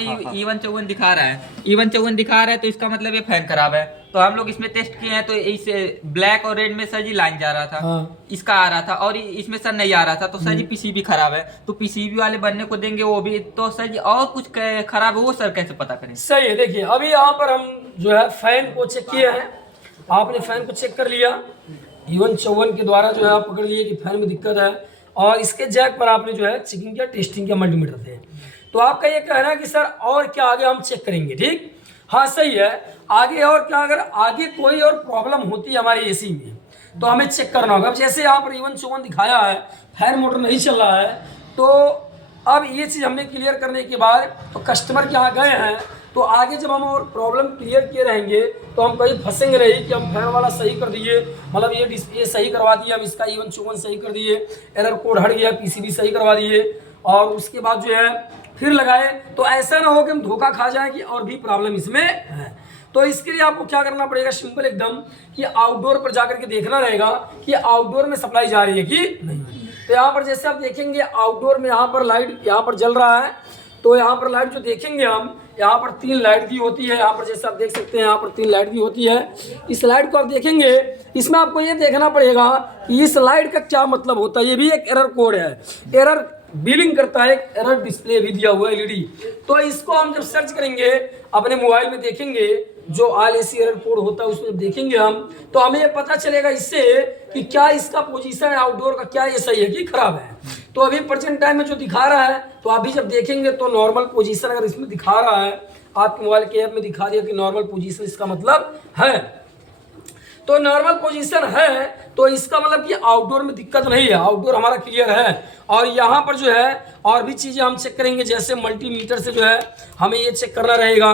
E154 दिखा रहा है, E154 दिखा रहा है, तो इसका मतलब ये फैन खराब है। तो हम लोग इसमें टेस्ट किए हैं, तो इस ब्लैक और रेड में सर जी लाइन जा रहा था। हाँ। इसका आ रहा था और इसमें सर नहीं आ रहा था। तो सर जी पीसीबी खराब है, तो पीसीबी वाले बनने को देंगे वो भी। तो सर जी और कुछ खराब है वो सर कैसे पता करें? सही है, देखिए अभी यहाँ पर हम जो है फैन को चेक किए हैं। आपने फैन को चेक कर लिया, E154 के द्वारा जो है आप पकड़ लिए कि फैन में दिक्कत है, और इसके जैक पर आपने जो है चेकिंग किया, टेस्टिंग किया मल्टीमीटर से। तो आपका ये कहना है कि सर और क्या आगे हम चेक करेंगे, ठीक? हाँ सही है, आगे और क्या, अगर आगे कोई और प्रॉब्लम होती है हमारी एसी में तो हमें चेक करना होगा। अब जैसे यहाँ पर E154 दिखाया है, फैन मोटर नहीं चल रहा है, तो अब ये चीज़ हमने क्लियर करने के बाद तो कस्टमर के यहाँ गए हैं, तो आगे जब हम और प्रॉब्लम क्लियर किए रहेंगे तो हम कहीं फंसेंगे नहीं कि हम फैन वाला सही कर दिए, मतलब ये डिस्प्ले सही करवा दिए, हम इसका E154 सही कर दिए, एरर कोड हट गया, पीसीबी सही करवा दिए, और उसके बाद जो है फिर लगाए। तो ऐसा ना हो कि हम धोखा खा जाए कि और भी प्रॉब्लम इसमें है। तो इसके लिए आपको क्या करना पड़ेगा, सिंपल एकदम, कि आउटडोर पर जाकर के देखना रहेगा कि आउटडोर में सप्लाई जा रही है कि नहीं। तो यहाँ पर जैसे आप देखेंगे आउटडोर में यहाँ पर लाइट यहाँ पर जल रहा है, तो यहाँ पर लाइट जो देखेंगे हम, यहाँ पर 3 लाइट भी होती है। यहाँ पर जैसे आप देख सकते हैं यहाँ पर 3 लाइट भी होती है। इस लाइट को आप देखेंगे, इसमें आपको ये देखना पड़ेगा कि इस लाइट का क्या मतलब होता है। ये भी एक एरर कोड है, एरर बिलिंग करता है, एक एरर डिस्प्ले भी दिया हुआ है एलईडी। तो इसको हम जब सर्च करेंगे अपने मोबाइल में, देखेंगे जो आईएलसी एरर कोड होता है उसको जब देखेंगे हम, तो हमें ये पता चलेगा इससे कि क्या इसका पोजीशन है आउटडोर का, क्या ये सही है कि खराब है। तो अभी प्रेजेंट टाइम में जो दिखा रहा है, तो अभी जब देखेंगे तो नॉर्मल पोजीशन अगर इसमें दिखा रहा है, आपके मोबाइल के ऐप में दिखा दिया कि नॉर्मल पोजीशन, इसका मतलब है, तो नॉर्मल पोजीशन है, तो इसका मतलब कि आउटडोर में दिक्कत नहीं है, आउटडोर हमारा क्लियर है। और यहाँ पर जो है और भी चीज़ें हम चेक करेंगे, जैसे मल्टीमीटर से जो है हमें ये चेक करना रहेगा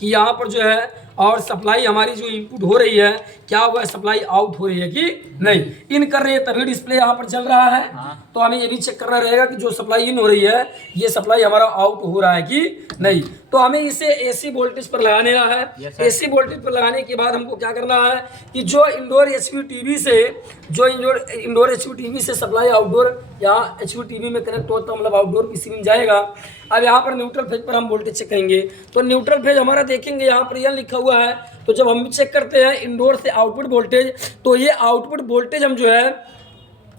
कि यहाँ पर जो है और सप्लाई हमारी जो इनपुट हो रही है, क्या हुआ है, सप्लाई आउट हो रही है कि नहीं। इन कर रही है तभी डिस्प्ले यहाँ पर चल रहा है। तो हमें ये भी चेक करना रहेगा कि जो सप्लाई इन हो रही है, ये सप्लाई हमारा आउट हो रहा है कि नहीं। तो हमें इसे एसी वोल्टेज पर लगाने है। एसी वोल्टेज पर लगाने के बाद हमको क्या करना है कि जो इंडोर एचवी टीवी से, जो इंडोर एचवी टीवी से सप्लाई आउटडोर यहाँ एचवी टीवी में कनेक्ट होता है, मतलब आउटडोर पीसी में जाएगा। अब यहाँ पर न्यूट्रल फेज पर हम वोल्टेज चेक करेंगे, तो न्यूट्रल फेज हमारा देखेंगे यहाँ पर यह लिखा हुआ है। तो जब हम चेक करते हैं इंडोर से आउटपुट वोल्टेज, तो ये आउटपुट वोल्टेज हम जो है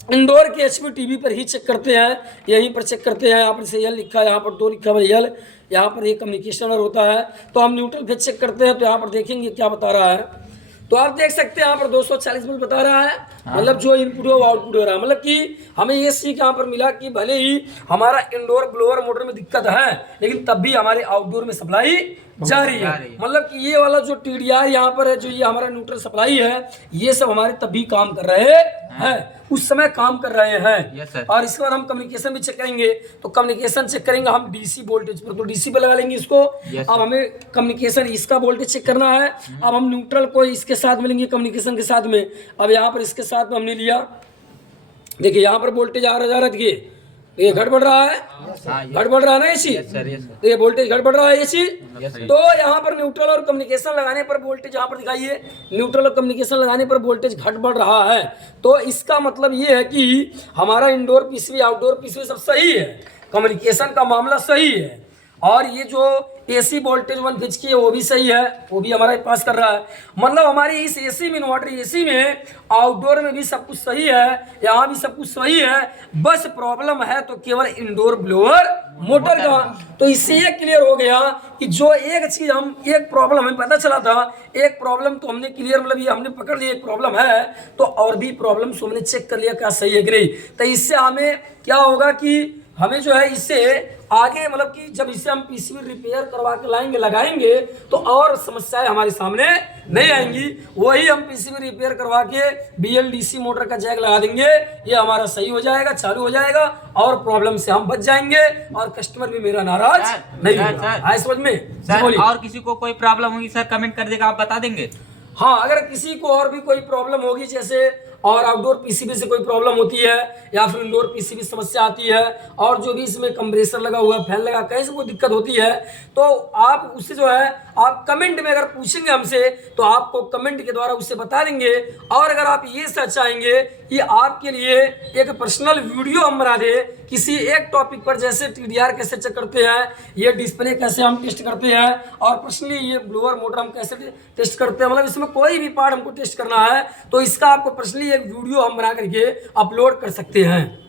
इंडोर के एचवी टीवी पर ही चेक करते हैं, यहीं पर चेक करते हैं। यहाँ पर से यल लिखा है, यहाँ पर 2 लिखा है यल, यहाँ पर एक कम्युनिकेशनर होता है। तो हम न्यूट्रल फेज चेक करते हैं, तो यहाँ पर देखेंगे क्या बता रहा है। तो आप देख सकते हैं यहाँ पर 240 वोल्ट बता रहा है, मतलब जो इनपुट हो वो आउटपुट हो रहा है। मतलब कि हमें ये सीख यहाँ पर मिला कि भले ही हमारा इंडोर ब्लोअर मोटर में दिक्कत है, लेकिन तब भी हमारे आउटडोर में सप्लाई जा रही है। मतलब कि ये वाला जो टीडीआर यहाँ पर है, जो ये हमारा न्यूट्रल सप्लाई है, ये सब हमारे तब भी काम कर रहे हैं, उस समय काम कर रहे हैं। और इसके बाद हम कम्युनिकेशन भी चेक करेंगे, तो कम्युनिकेशन चेक करेंगे हम डीसी वोल्टेज पर, तो डीसी पर लगा लेंगे इसको। अब हमें कम्युनिकेशन इसका वोल्टेज चेक करना है। अब हम न्यूट्रल को इसके साथ मिलेंगे कम्युनिकेशन के साथ में। अब यहाँ पर इसके साथ में हमने लिया, देखिए यहाँ पर वोल्टेज आ रहा है, देखिए ये घट बढ़ रहा है, घट बढ़ रहा है ना ये चीज, तो ये वोल्टेज घट बढ़ रहा है ये चीज। तो यहाँ पर न्यूट्रल और कम्युनिकेशन लगाने पर वोल्टेज, यहाँ पर दिखाइए न्यूट्रल और कम्युनिकेशन लगाने पर वोल्टेज घट बढ़ रहा है। तो इसका मतलब ये है कि हमारा इंडोर पीसीबी आउटडोर पीसीबी सब सही है, कम्युनिकेशन का मामला सही है, और ये जो एसी वोल्टेज 1 फेज की है वो भी सही है, वो भी हमारा पास कर रहा है। मतलब हमारी इस एसी में, इन्वर्टर एसी में, आउटडोर में भी सब कुछ सही है, यहाँ भी सब कुछ सही है। बस प्रॉब्लम है तो केवल इंडोर ब्लोअर मोटर का। तो इससे ये क्लियर हो गया कि जो एक चीज हम, एक प्रॉब्लम हमें पता चला था, एक प्रॉब्लम तो हमने क्लियर, मतलब ये हमने पकड़ लिया एक प्रॉब्लम है, तो और भी प्रॉब्लम हमने चेक कर लिया क्या सही है कि नहीं। तो इससे हमें क्या होगा कि हमें जो है इससे आगे, मतलब कि जब इसे हम पीसीबी रिपेयर करवा के लाएंगे, लगाएंगे, तो और समस्याएं हमारे सामने नहीं आएंगी। वही हम पीसीबी रिपेयर करवा के बीएलडीसी मोटर का जैक लगा देंगे, ये हमारा सही हो जाएगा, चालू हो जाएगा, और प्रॉब्लम से हम बच जाएंगे, और कस्टमर भी मेरा नाराज नहीं होगा। आए समझ में? सर और किसी को कोई प्रॉब्लम होगी सर कमेंट कर देगा, आप बता देंगे। हाँ, अगर किसी को और भी कोई प्रॉब्लम होगी, जैसे और आउटडोर पीसीबी से कोई प्रॉब्लम होती है, या फिर इंडोर पीसीबी समस्या आती है, और जो भी इसमें कंप्रेसर लगा हुआ है, फैन लगा, कहीं से कोई दिक्कत होती है, तो आप उससे जो है आप कमेंट में अगर पूछेंगे हमसे, तो आपको कमेंट के द्वारा उससे बता देंगे। और अगर आप ये सच चाहेंगे कि आपके लिए एक पर्सनल वीडियो हम बना दे किसी एक टॉपिक पर, जैसे TDR कैसे चेक करते हैं, ये डिस्प्ले कैसे हम टेस्ट करते हैं, और पर्सनली ये ब्लोअर मोटर हम कैसे टेस्ट करते हैं, मतलब इसमें कोई भी पार्ट हमको टेस्ट करना है तो इसका आपको पर्सनली एक वीडियो हम बना करके अपलोड कर सकते हैं।